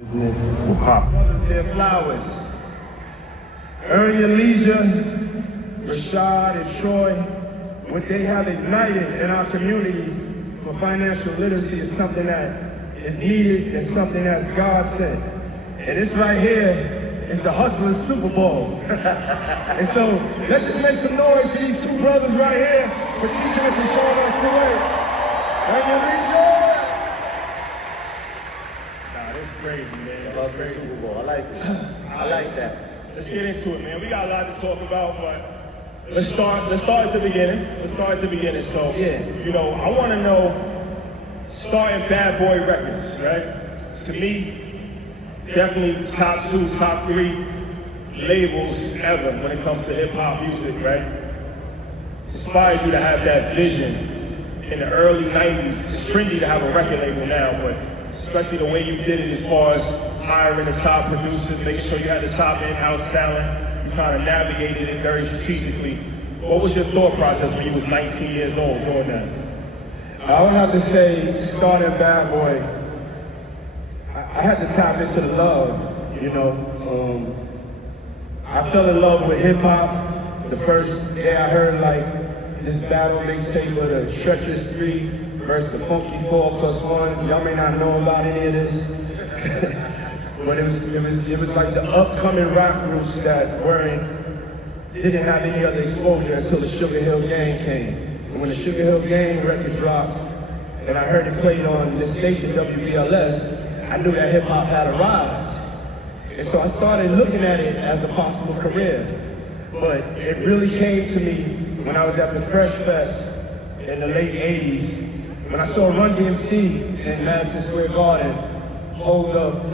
Business will pop. Brothers, their flowers. Earn Your Leisure, Rashad and Troy, what they have ignited in our community for financial literacy is something that is needed and something that's God sent. And this right here is the Hustlers Super Bowl. And so let's just make some noise for these two brothers right here for teaching us and showing us the way. Earn Your Leisure. It's crazy, man. It's crazy. Super Bowl. I like it. I like that. Let's get into it, man. We got a lot to talk about, but let's start at the beginning. So, you know, I want to know, starting Bad Boy Records, right? To me, definitely top 2, top 3 labels ever when it comes to hip hop music, right? Inspired you to have that vision in the early 90s. It's trendy to have a record label now, but especially the way you did it as far as hiring the top producers, making sure you had the top in-house talent. You kind of navigated it very strategically. What was your thought process when you was 19 years old doing that? I would have to say, starting Bad Boy, I had to tap into the love, you know. I fell in love with hip hop the first day I heard like this battle mixtape of the Treacherous 3 versus the Funky 4+1. Y'all may not know about any of this. But it was like the upcoming rap groups that didn't have any other exposure until the Sugar Hill Gang came. And when the Sugar Hill Gang record dropped, and I heard it played on this station, WBLS, I knew that hip hop had arrived. And so I started looking at it as a possible career. But it really came to me when I was at the Fresh Fest in the late 80s, when I saw Run DMC in Madison Square Garden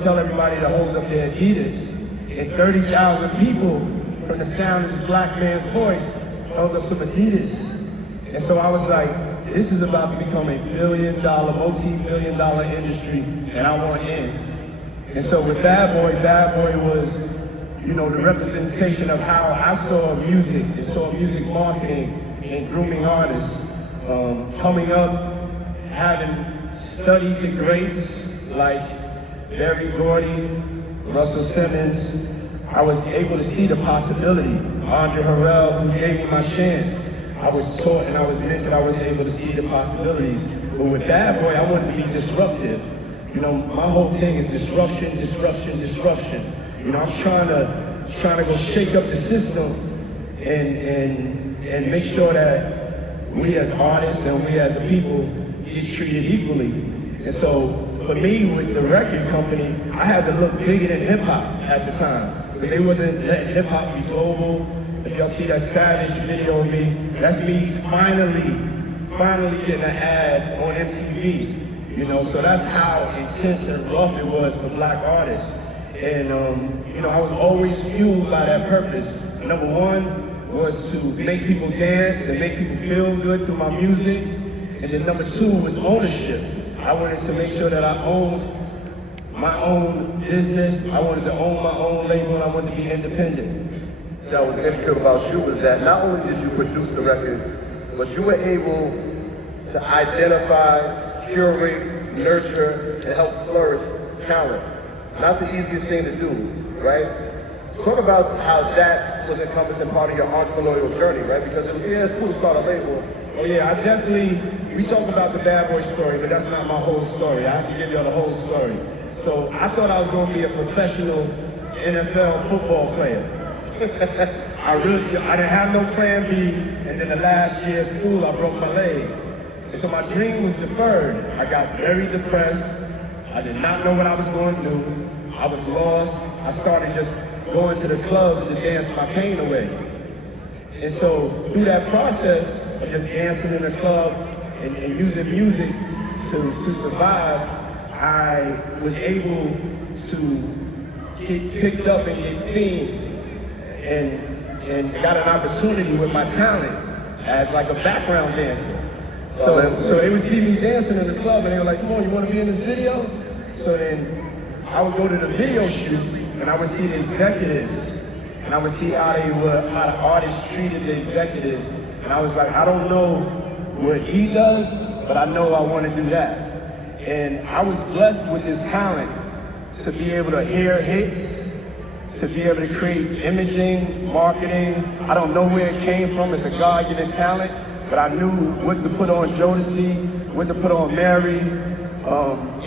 tell everybody to hold up their Adidas, and 30,000 people from the sound of this black man's voice held up some Adidas. And so I was like, this is about to become a billion-dollar, multi-billion-dollar industry, and I want in. And so with Bad Boy was, you know, the representation of how I saw music and saw music marketing and grooming artists. Coming up, having studied the greats like Berry Gordy, Russell Simmons, I was able to see the possibility. Andre Harrell, who gave me my chance, I was taught and I was mentored, I was able to see the possibilities. But with Bad Boy, I wanted to be disruptive. You know, my whole thing is disruption. You know, I'm trying to go shake up the system and make sure that we as artists and we as a people get treated equally. And so for me, with the record company, I had to look bigger than hip hop at the time, because they wasn't letting hip hop be global. If y'all see that Savage video of me, that's me finally getting an ad on MTV. You know, so that's how intense and rough it was for black artists. And you know, I was always fueled by that purpose. Number one was to make people dance and make people feel good through my music. And then number 2 was ownership. I wanted to make sure that I owned my own business. I wanted to own my own label, and I wanted to be independent. That was intricate about you was that not only did you produce the records, but you were able to identify, curate, nurture, and help flourish talent. Not the easiest thing to do, right? Talk about how that was encompassing part of your entrepreneurial journey, right? Because it was, it's cool to start a label. Oh yeah, we talk about the Bad Boy story, but that's not my whole story. I have to give y'all the whole story. So I thought I was gonna be a professional NFL football player. I didn't have no plan B, and then the last year of school, I broke my leg. And so my dream was deferred. I got very depressed. I did not know what I was going to do. I was lost. I started just going to the clubs to dance my pain away. And so through that process of just dancing in the club and using music to survive, I was able to get picked up and get seen and got an opportunity with my talent as like a background dancer. So they would see me dancing in the club and they were like, come on, you want to be in this video? So then I would go to the video shoot and I would see the executives and I would see how the artists treated the executives. And I was like, I don't know what he does, but I know I want to do that. And I was blessed with this talent to be able to hear hits, to be able to create imaging, marketing. I don't know where it came from. It's a God-given talent, but I knew what to put on Jodeci, what to put on Mary,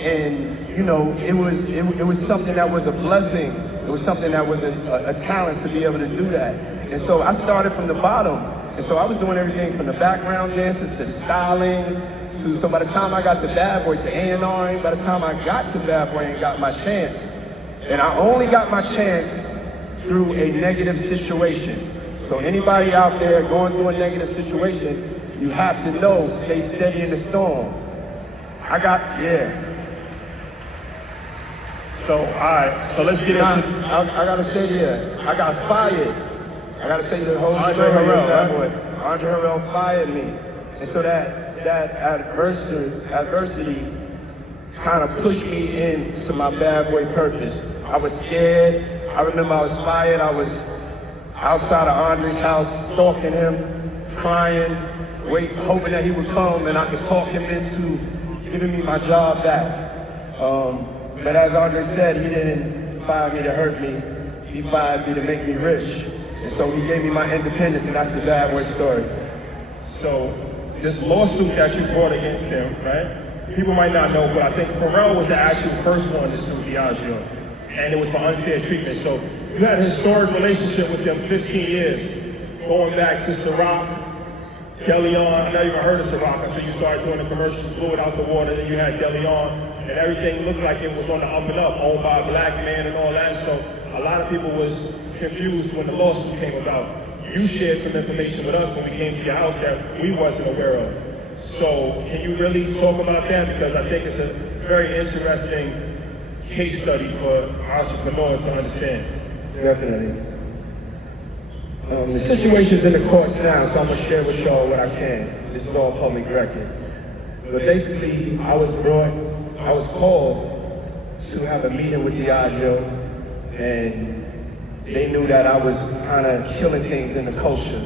and you know, it was something that was a blessing. It was something that was a talent to be able to do that. And so I started from the bottom. And so I was doing everything from the background dances to the styling, so by the time I got to Bad Boy to A&R, by the time I got to Bad Boy and got my chance, and I only got my chance through a negative situation. So anybody out there going through a negative situation, you have to know, stay steady in the storm. So, all right, so let's get into... I gotta say here, I got fired. I gotta tell you the whole Andre story. Harrell, Bad right? Boy. Andre Harrell fired me. And so that adversity kind of pushed me into my Bad Boy purpose. I was scared. I remember I was fired. I was outside of Andre's house, stalking him, crying, hoping that he would come and I could talk him into giving me my job back. But as Andre said, he didn't fire me to hurt me. He fired me to make me rich. And so he gave me my independence, and that's the Bad Boy story. So this lawsuit that you brought against them, right? People might not know, but I think Pharrell was the actual first one to sue Diageo, and it was for unfair treatment. So you had a historic relationship with them 15 years, going back to Ciroc, DeLeon. I never even heard of Ciroc until you started doing the commercials, blew it out the water, then you had DeLeon, and everything looked like it was on the up and up, owned by a black man and all that. So a lot of people was confused when the lawsuit came about. You shared some information with us when we came to your house that we wasn't aware of. So can you really talk about that? Because I think it's a very interesting case study for entrepreneurs to understand. Definitely. The situation's in the courts now, so I'm gonna share with y'all what I can. This is all public record. But basically, I was called to have a meeting with Diageo, and they knew that I was kind of killing things in the culture,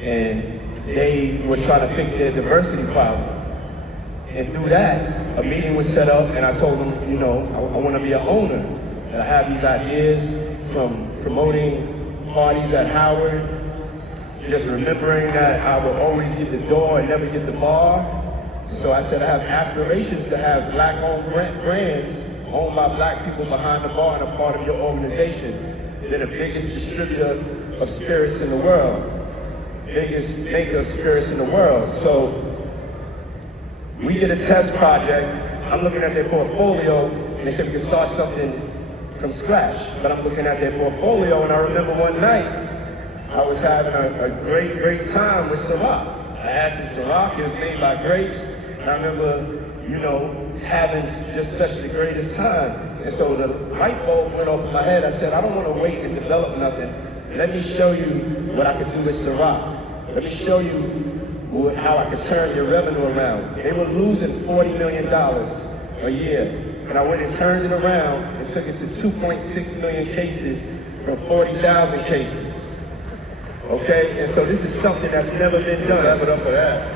and they were trying to fix their diversity problem. And through that, a meeting was set up, and I told them, you know, I want to be an owner, and I have these ideas from promoting parties at Howard, just remembering that I will always get the door and never get the bar. So I said I have aspirations to have black-owned brands owned by black people behind the bar and a part of your organization. They're the biggest distributor of spirits in the world, biggest maker of spirits in the world. So we did a test project. I'm looking at their portfolio, and they said we could start something from scratch. But I'm looking at their portfolio, and I remember one night I was having a great time with Ciroc. I had some Ciroc, it was made by Grace, and I remember, you know, having just such the greatest time. And so the light bulb went off in my head. I said, I don't want to wait and develop nothing. Let me show you what I could do with Ciroc. Let me show you how I could turn your revenue around. They were losing $40 million a year. And I went and turned it around and took it to 2.6 million cases from 40,000 cases. Okay, and so this is something that's never been done. Clap it up for that.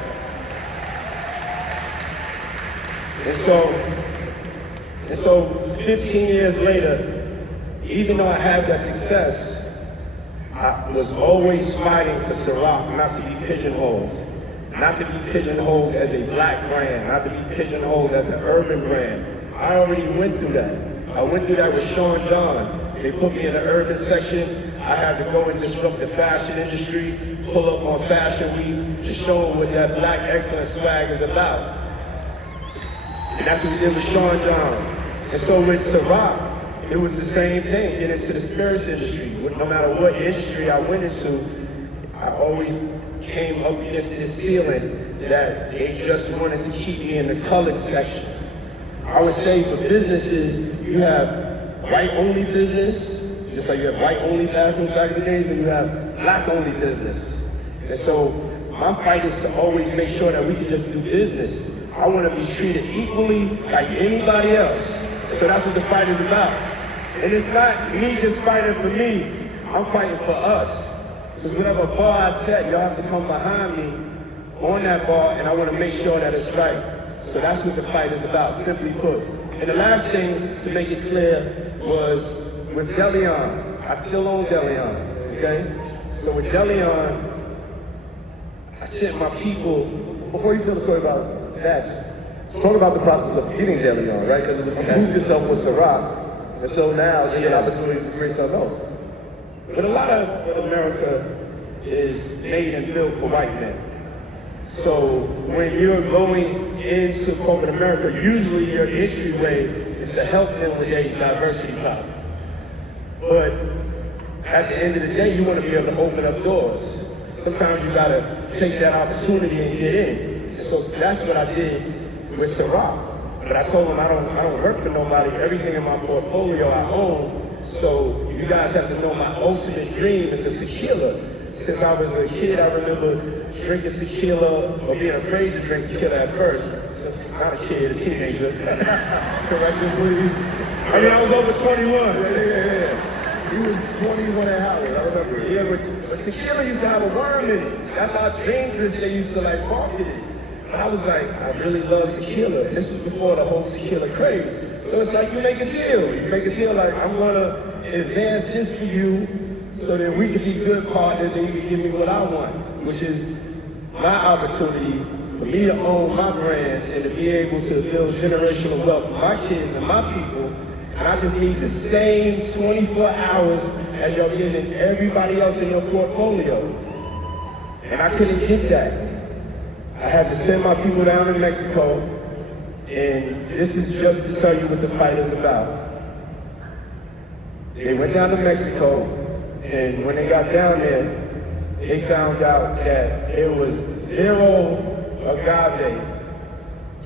And so 15 years later, even though I had that success, I was always fighting for Ciroc not to be pigeonholed. Not to be pigeonholed as a black brand, not to be pigeonholed as an urban brand. I already went through that. I went through that with Sean John. They put me in the urban section. I had to go and disrupt the fashion industry, pull up on Fashion Week, to show them what that black excellence swag is about. And that's what we did with Sean John. And so with Ciroc, it was the same thing, get into the spirits industry. No matter what industry I went into, I always came up against this ceiling that they just wanted to keep me in the colored section. I would say for businesses, you have white-only business, just like you have white-only bathrooms back in the days, and you have black-only business. And so my fight is to always make sure that we can just do business. I want to be treated equally like anybody else. So that's what the fight is about. And it's not me just fighting for me, I'm fighting for us. Because whatever bar I set, y'all have to come behind me on that bar, and I want to make sure that it's right. So that's what the fight is about, simply put. And the last thing, to make it clear, was with DeLeon. I still own DeLeon, okay? So with DeLeon, I sent my people. Before you tell the story about that, just talk about the process of getting DeLeon, right? Because you proved yourself with Ciroc, and so now there's an opportunity to create something else. But a lot of America is made and built for white men. So when you're going into corporate America, usually your entryway is to help them with their diversity problem. But at the end of the day, you want to be able to open up doors. Sometimes you gotta take that opportunity and get in. And so that's what I did with Ciroc. But I told them I don't work for nobody. Everything in my portfolio I own. So you guys have to know my ultimate dream is a tequila. Since I was a kid, I remember drinking tequila or being afraid to drink tequila at first. So, not a kid, a teenager. Correction, please. I mean, I was over 21. Yeah. He was 21 at Howard, I remember. Yeah, but tequila used to have a worm in it. That's how dangerous they used to like market it. And I was like, I really love tequila. This was before the whole tequila craze. So it's like you make a deal. You make a deal like, I'm gonna advance this for you so that we can be good partners and you can give me what I want, which is my opportunity for me to own my brand and to be able to build generational wealth for my kids and my people. And I just need the same 24 hours as y'all giving everybody else in your portfolio. And I couldn't get that. I had to send my people down to Mexico, and this is just to tell you what the fight is about. They went down to Mexico, and when they got down there, they found out that there was 0 agave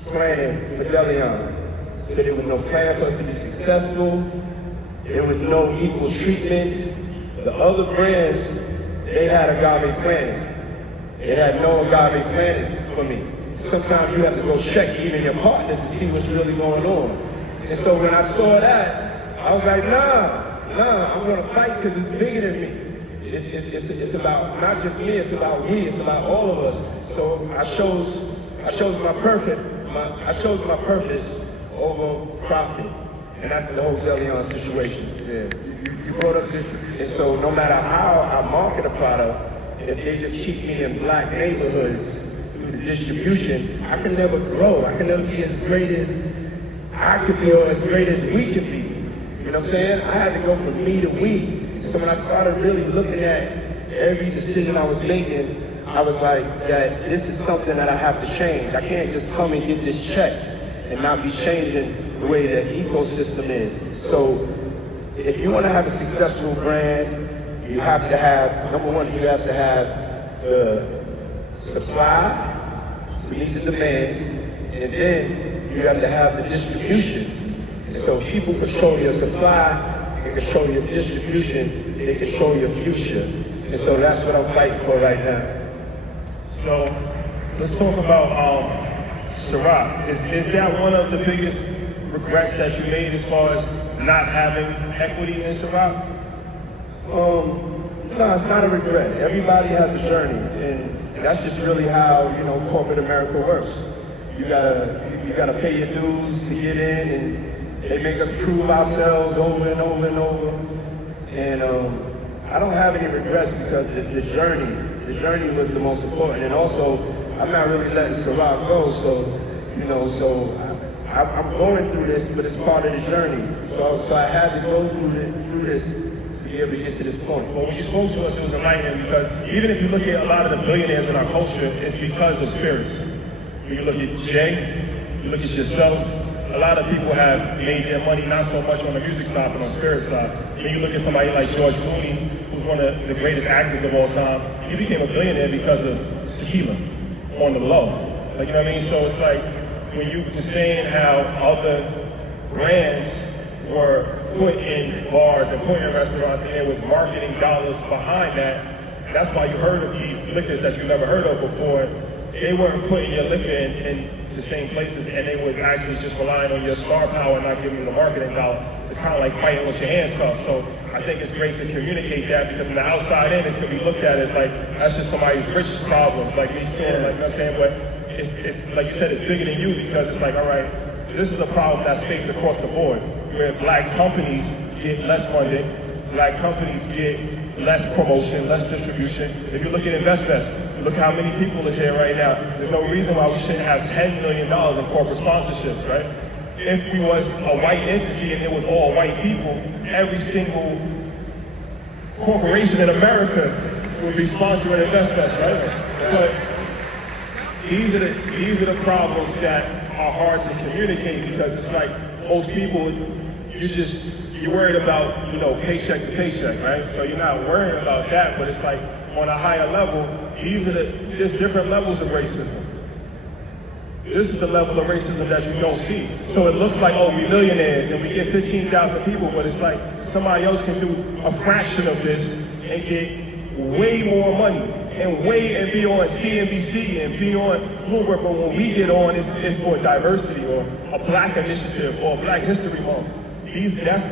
planted for DeLeon. So there was no plan for us to be successful. There was no equal treatment. The other brands, they had agave planted. They had no agave planted for me. Sometimes you have to go check even your partners to see what's really going on. And so when I saw that, I was like, nah, I'm gonna fight because it's bigger than me. It's about not just me, it's about we, it's about all of us. So I chose my purpose over profit. And that's the whole DeLeon situation. Yeah, you brought up distribution. And so no matter how I market a product, if they just keep me in black neighborhoods through the distribution, I can never grow. I can never be as great as I could be or as great as we could be. You know what I'm saying? I had to go from me to we. So when I started really looking at every decision I was making, I was like, that this is something that I have to change. I can't just come and get this check and not be changing the way the ecosystem is. So if you want to have a successful brand, you have to have, number one, you have to have the supply to meet the demand, and then you have to have the distribution. And so people control your supply, they control your distribution, they control your future. And so that's what I'm fighting for right now. So let's talk about Ciroc. Is that one of the biggest regrets that you made as far as not having equity in Ciroc? No, it's not a regret. Everybody has a journey, and that's just really how, you know, corporate America works. You gotta pay your dues to get in, and they make us prove ourselves over and over and over. And I don't have any regrets because the journey was the most important. And also, I'm not really letting Ciroc go, so, you know, I'm going through this, but it's part of the journey. So I had to go through this to be able to get to this point. Well, when you spoke to us, it was enlightening because even if you look at a lot of the billionaires in our culture, it's because of spirits. When you look at Jay, you look at yourself, a lot of people have made their money not so much on the music side, but on spirit side. When you look at somebody like George Clooney, who's one of the greatest actors of all time, he became a billionaire because of tequila on the low. Like, you know what I mean? So it's like, when you were saying how other brands were put in bars and put in restaurants and there was marketing dollars behind that, that's why you heard of these liquors that you never heard of before. They weren't putting your liquor in the same places, and they was actually just relying on your star power and not giving you the marketing dollar. It's kind of like fighting with your hands cuffed. So I think it's great to communicate that, because from the outside in, it could be looked at as like, that's just somebody's rich problem, like me saying, like, you know what I'm saying? But it's like you said, it's bigger than you, because it's like, all right, This is a problem that's faced across the board, where black companies get less funding, black companies get less promotion, less distribution. If you look at InvestFest, look how many people is here right now. There's no reason why we shouldn't have $10 million in corporate sponsorships, right? If we was a white entity and it was all white people, every single corporation in America would be sponsoring InvestFest, right? But these are the problems that are hard to communicate, because it's like most people, you're worried about, paycheck to paycheck, right? So you're not worrying about that, but it's like on a higher level, there's different levels of racism. This is the level of racism that you don't see. So it looks like, oh, we're millionaires and we get 15,000 people, but it's like somebody else can do a fraction of this and get way more money and be on CNBC and be on Bloomberg. But when we get on, it's for diversity or a black initiative or Black History Month. That's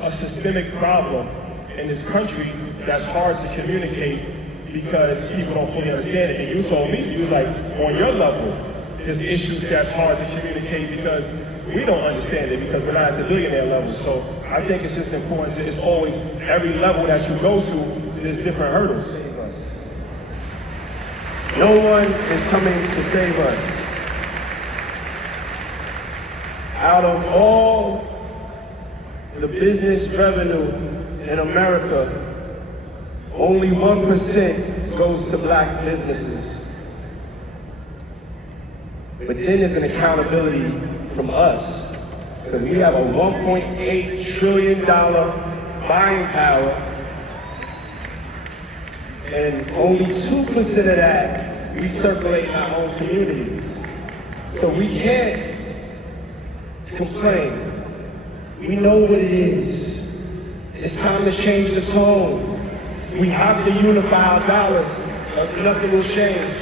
a systemic problem in this country that's hard to communicate because people don't fully understand it. And you told me, you was like, on your level, there's issues that's hard to communicate because we don't understand it because we're not at the billionaire level. So I think it's just important it's always, every level that you go to, there's different hurdles. Save us. No one is coming to save us. Out of all the business revenue in America, only 1% goes to black businesses. But then there's an accountability from us, because we have a $1.8 trillion buying power, and only 2% of that we circulate in our own communities. So we can't complain. We know what it is. It's time to change the tone. We have to unify our dollars, else nothing will change.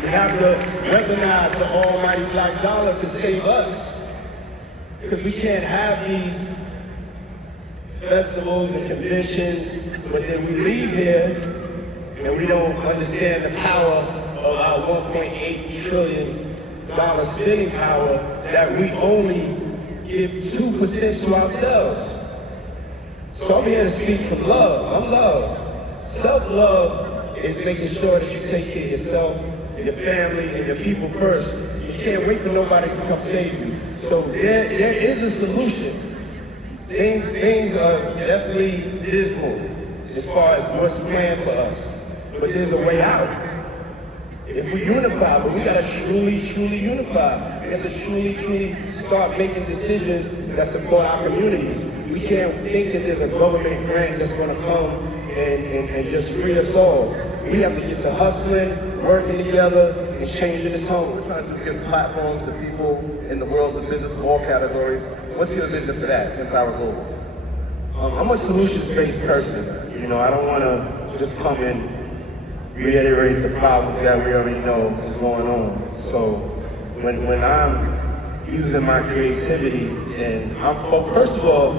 We have to recognize the almighty black dollar to save us, because we can't have these festivals and conventions, but then we leave here and we don't understand the power of our $1.8 trillion spending power, that we only give 2% to ourselves. So I'm here to speak from love. I'm love. Self-love is making sure that you take care of yourself, your family, and your people first. You can't wait for nobody to come save you. So there is a solution. Things are definitely dismal as far as what's planned for us, but there's a way out. If we unify, but we gotta truly unify. We have to truly start making decisions that support our communities. We can't think that there's a government grant that's gonna come and just free us all. We have to get to hustling, working together, and changing the tone. We're trying to give platforms to people in the worlds of business, all categories. What's your vision for that, Empower Global? I'm a solutions-based person. I don't wanna just come and reiterate the problems that we already know is going on. So when I'm using my creativity and first of all,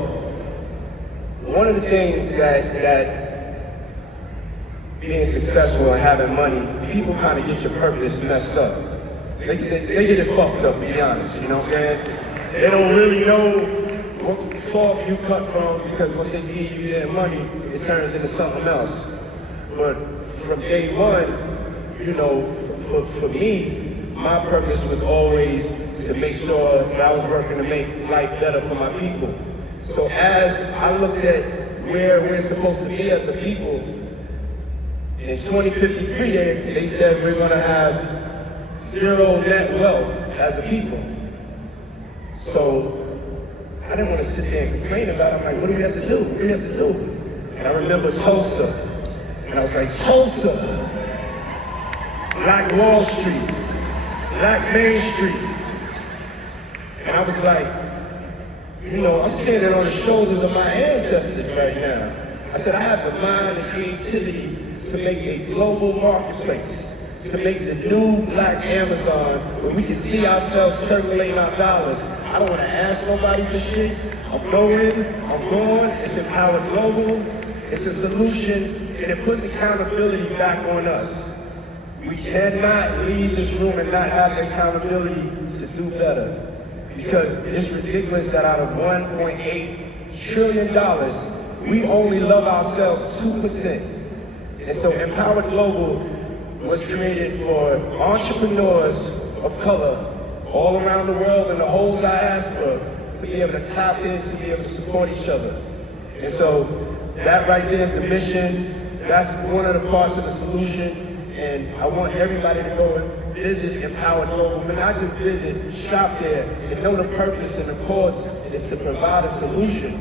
one of the things that being successful and having money, people kind of get your purpose messed up. They get it fucked up, to be honest, you know what I'm saying? They don't really know what cloth you cut from, because once they see you getting money, it turns into something else. But from day one, for me, my purpose was always to make sure that I was working to make life better for my people. So as I looked at where we're supposed to be as a people, in 2053, they said we're gonna have zero net wealth as a people. So I didn't want to sit there and complain about it. I'm like, what do we have to do? What do we have to do? And I remember Tulsa. And I was like, Tulsa, Black Wall Street, Black Main Street. And I was like, I'm standing on the shoulders of my ancestors right now. I said, I have the mind and creativity to make a global marketplace, to make the new Black Amazon where we can see ourselves circulating our dollars. I don't want to ask nobody for shit. I'm going. It's Empower Global. It's a solution. And it puts accountability back on us. We cannot leave this room and not have the accountability to do better. Because it's ridiculous that out of $1.8 trillion, we only love ourselves 2%. And so Empower Global was created for entrepreneurs of color all around the world and the whole diaspora to be able to tap in, to be able to support each other. And so that right there is the mission. That's one of the parts of the solution. And I want everybody to go and visit Empower Global, but not just visit, shop there, and know the purpose and the cause is to provide a solution.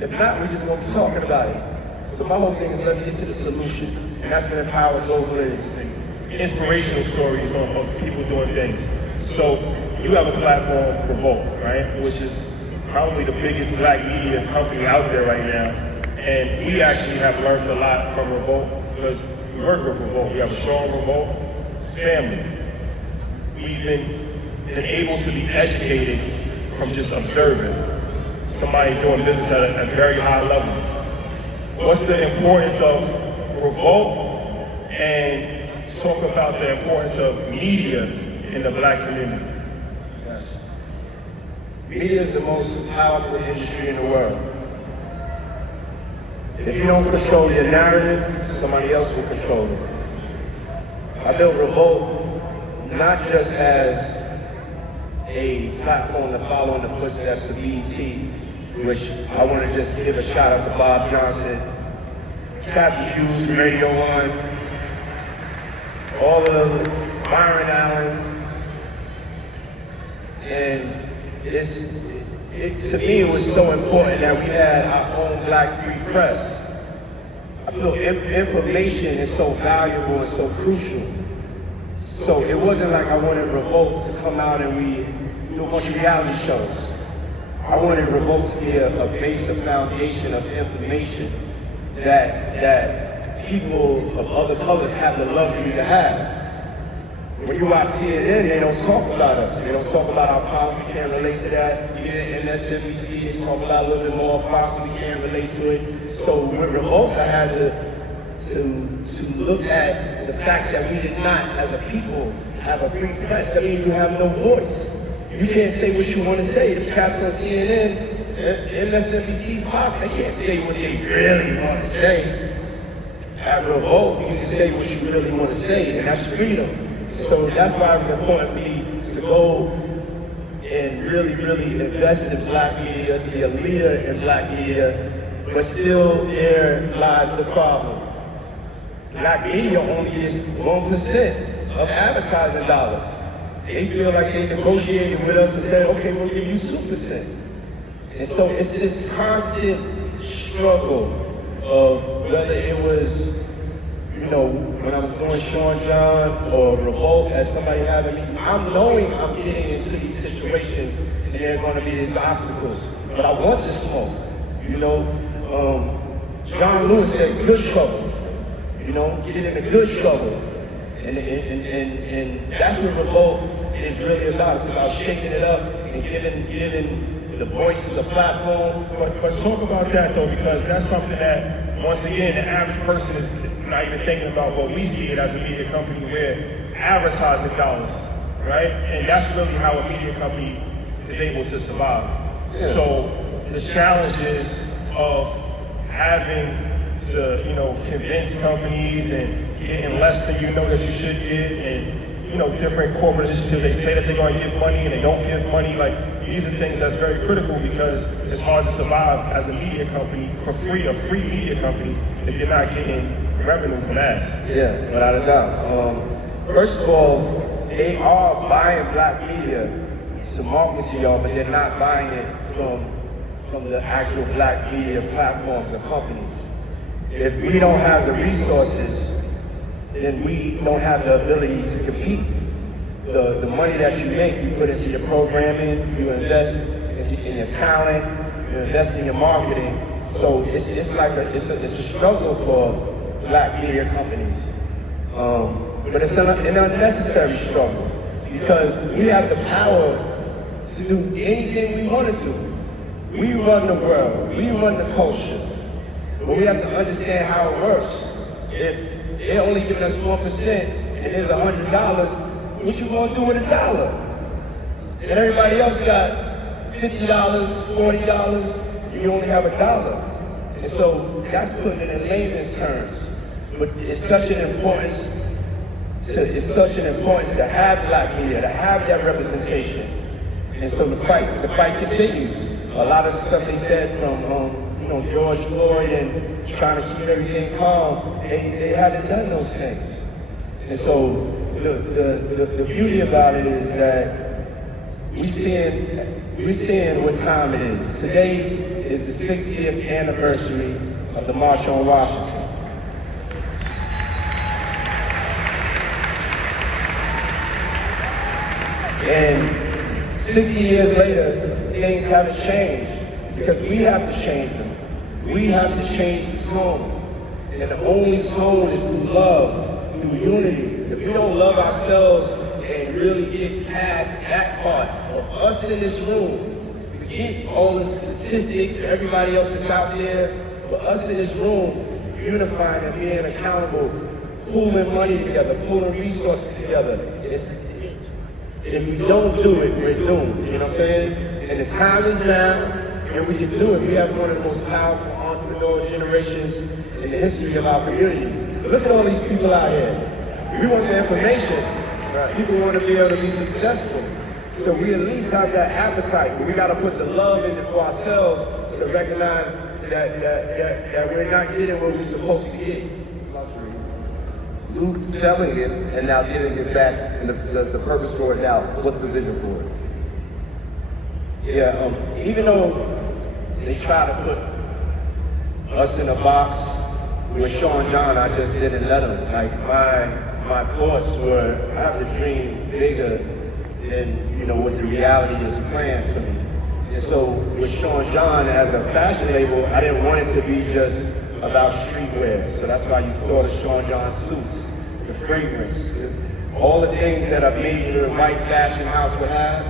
If not, we're just gonna be talking about it. So my whole thing is let's get to the solution. And that's what Empower Global is. Inspirational stories of people doing things. So you have a platform, Revolt, right? Which is probably the biggest black media company out there right now. And we actually have learned a lot from Revolt because we work with Revolt. We have a show on Revolt, family. We've been able to be educated from just observing somebody doing business at a very high level. What's the importance of Revolt, and talk about the importance of media in the black community? Yes. Media is the most powerful industry in the world. If you don't control your narrative, somebody else will control it. I built Revolt not just as a platform to follow in the footsteps of BET, which I want to just give a shout out to Bob Johnson, Kathy Hughes from Radio 1, all of the Byron Allen, and to me it was so important that we had our own black free press. I feel information is so valuable and so crucial. So it wasn't like I wanted Revolt to come out and we do a bunch of reality shows. I wanted Revolt to be a base, a foundation of information that people of other colors have the luxury to have. When you watch CNN, they don't talk about us. They don't talk about our problems. We can't relate to that. Even MSNBC, they talk about a little bit more. Fox, we can't relate to it. So with Revolt, I had to look at the fact that we did not, as a people, have a free press. That means you have no voice. You can't say what you want to say. The cats on CNN, MSNBC, Fox, they can't say what they really want to say. At Revolt, you can say what you really want to say, and that's freedom. So that's why it was important for me to go and really, really invest in black media, to be a leader in black media, but still there lies the problem. Black media only gets 1% of advertising dollars. They feel like they negotiated with us and said, okay, we'll give you 2%. And so it's this constant struggle of whether it was, when I was doing Sean John or Revolt, as somebody having me, I'm knowing I'm getting into these situations and there are going to be these obstacles, but I want the smoke. John Lewis said, good trouble. Get into good trouble. And that's what Revolt is really about. It's about shaking it up and giving the voices a platform. But talk about that though, because that's something that, once again, the average person is not even thinking about, but we see it as a media company where advertising dollars, right? And that's really how a media company is able to survive. Yeah. So the challenges of having to, convince companies and getting less than you know that you should get, and different corporate initiatives, they say that they're going to give money and they don't give money. Like, these are things that's very critical because it's hard to survive as a media company for free, a free media company, if you're not getting revenue from ads. Yeah, without a doubt. First of all, they are buying black media to market to y'all, but they're not buying it from the actual black media platforms and companies. If we don't have the resources, then we don't have the ability to compete. The money that you make, you put into your programming, you invest in your talent, you invest in your marketing. So it's a struggle for black media companies. But it's an unnecessary struggle because we have the power to do anything we want to do. We run the world, we run the culture. But we have to understand how it works. If they're only giving us 1% and there's $100, what you gonna do with $1? And everybody else got $50, $40, and you only have $1. And so that's putting it in layman's terms. But it's such an importance to have black media, to have that representation. And so the fight continues. A lot of the stuff they said from George Floyd and trying to keep everything calm, they hadn't done those things. And so the beauty about it is that we're seeing what time it is. Today is the 60th anniversary of the March on Washington. And 60 years later, things haven't changed because we have to change them. We have to change the tone. And the only tone is through love, through unity. If we don't love ourselves and really get past that part of us in this room, forget all the statistics, everybody else that's out there, but us in this room, unifying and being accountable, pooling money together, pooling resources together. If we don't do it, we're doomed, you know what I'm saying? And the time is now, and we can do it. We have one of the most powerful entrepreneurial generations in the history of our communities. Look at all these people out here. We want the information. People want to be able to be successful. So we at least have that appetite, but we got to put the love in it for ourselves to recognize that we're not getting what we're supposed to get. You selling it and now getting it back, and the purpose for it now. What's the vision for it? Yeah, even though they try to put us in a box with Sean John, I just didn't let them. Like my thoughts were, I have to dream bigger than what the reality is planned for me. And so with Sean John as a fashion label, I didn't want it to be just about streetwear. So that's why you saw the Sean John suits, the fragrance, all the things that a major white fashion house would have.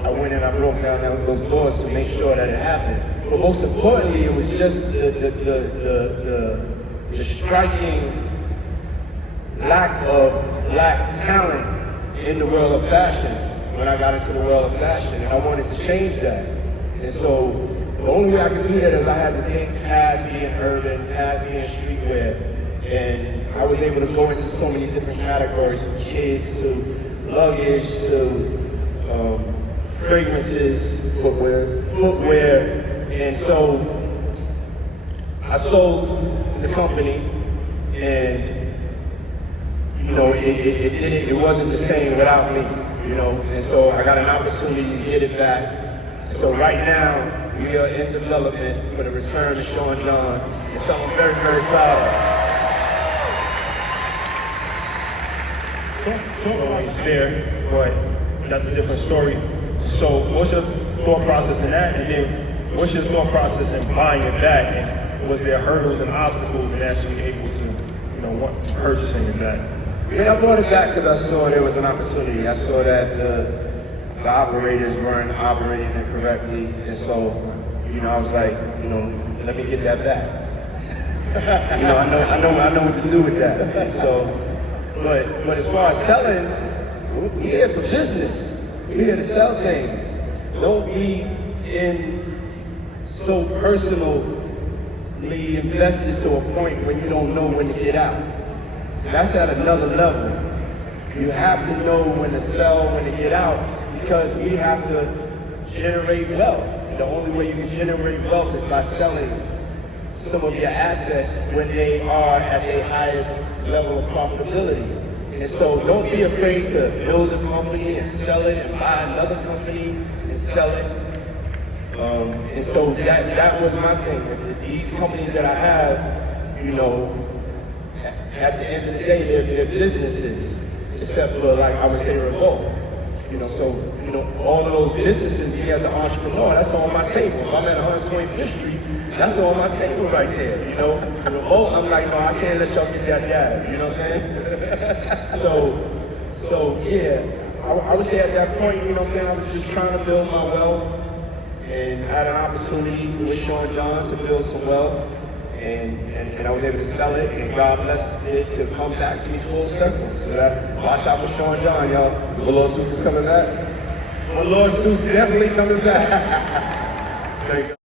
I went and I broke down those doors to make sure that it happened. But most importantly, it was just the striking lack of black talent in the world of fashion when I got into the world of fashion, and I wanted to change that. And so the only way I could do that is I had to think past being urban, past being streetwear, and I was able to go into so many different categories, from kids to luggage to fragrances, footwear, and so I sold the company, and it wasn't the same without me, and so I got an opportunity to get it back. So right now, we are in development for the return of Sean John. It's something I'm very, very proud of. So he's there, but that's a different story. So what's your thought process in that? And then what's your thought process in buying it back? And was there hurdles and obstacles in actually able to, purchasing it back? I mean, I bought it back because I saw there was an opportunity. I saw that the operators weren't operating it correctly, and so, I was like, let me get that back. I know what to do with that. And so, but as far as selling, we're here for business. We're here to sell things. Don't be so personally invested to a point when you don't know when to get out. That's at another level. You have to know when to sell, when to get out, because we have to generate wealth. The only way you can generate wealth is by selling some of your assets when they are at their highest level of profitability. And so don't be afraid to build a company and sell it and buy another company and sell it. And so that was my thing. These companies that I have, at the end of the day, they're businesses, except for, like, I would say Revolt. All of those businesses, me as an entrepreneur, that's on my table. If I'm at 125th Street, that's on my table right there, Revolt, I'm like, no, I can't let y'all get that data, you know what I'm saying? So yeah, I would say at that point, I was just trying to build my wealth and had an opportunity with Sean John to build some wealth. And I was able to sell it, and God blessed it to come back to me full circle. So that, watch out for Sean John, y'all. The lawsuits is coming back? My lawsuit's definitely coming back. Thank you.